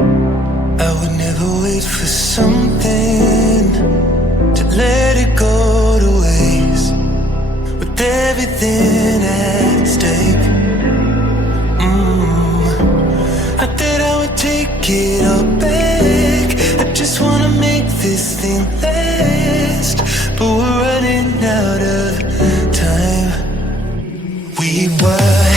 I would never wait for something to let it go to waste. With everything at stake, I thought I would take it all back. I just wanna make this thing last, but we're running out of time. We were